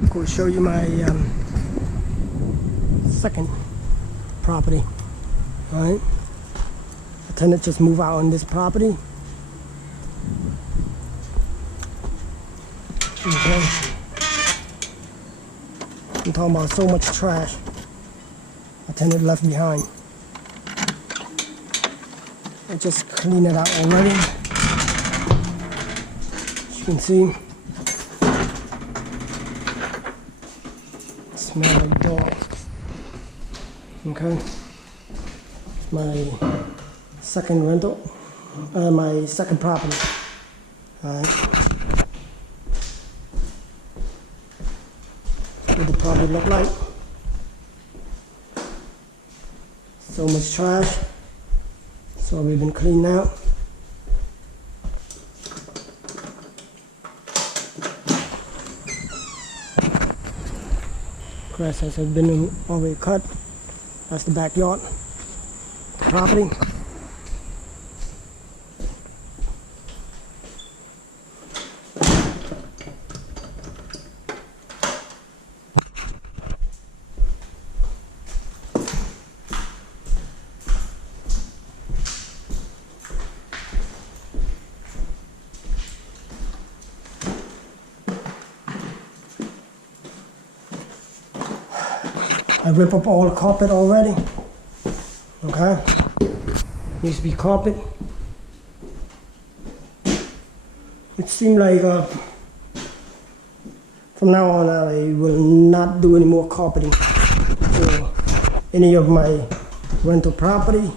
I'm going to show you my second property. All right, the tenant just moved out on this property. Okay. I'm talking about so much trash the tenant left behind. I just cleaned it out already. As you can see, smell like dog. Okay, my second rental, my second property. All right, what the property look like? So much trash. So we've been cleaned out. Grass has been already cut. That's the backyard, the property. I rip up all the carpet already. Okay, needs to be carpet. It seemed like from now on I will not do any more carpeting for any of my rental property.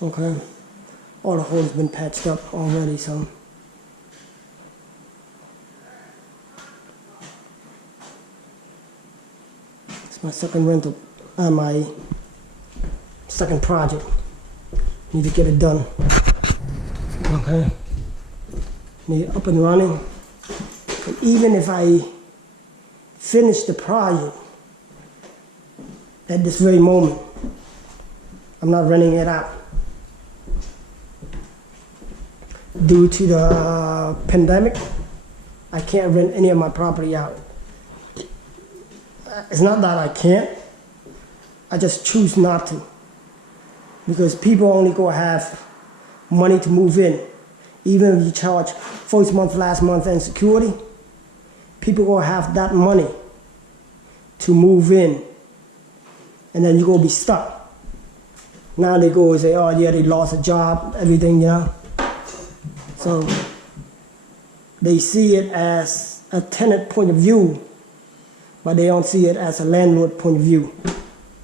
Okay, all the holes been patched up already, so it's my second rental, my second project. Need to get it done. Okay, need it up and running. And even if I finish the project at this very moment, I'm not renting it out. Due to the pandemic, I can't rent any of my property out. It's not that I can't, I just choose not to. Because people only go have money to move in. Even if you charge first month, last month, and security, people go have that money to move in. And then you're going to be stuck. Now they go and say, oh yeah, they lost a job, everything, you know. So they see it as a tenant point of view, but they don't see it as a landlord point of view,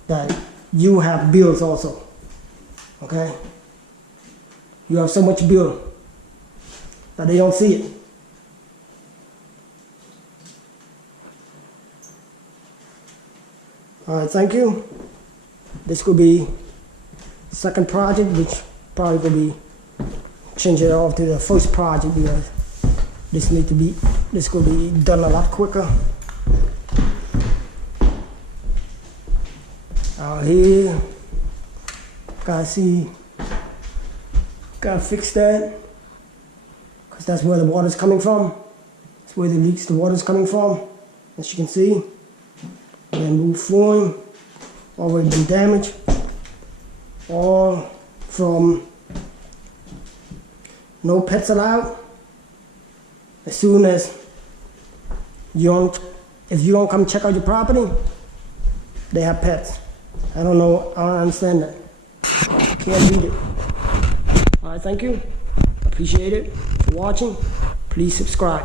that you have bills also, okay? You have so much bill that they don't see it. All right, thank you. This could be second project, which probably could be change it off to the first project, because this could be done a lot quicker. Out here, gotta fix that, because that's where the water's coming from. That's where the leaks, the water's coming from, as you can see. And roof flooring already been damaged, all from no pets allowed. As soon as if you don't come check out your property, they have pets. I don't know, I don't understand that. Can't read it. All right, thank you. Appreciate it for watching. Please subscribe.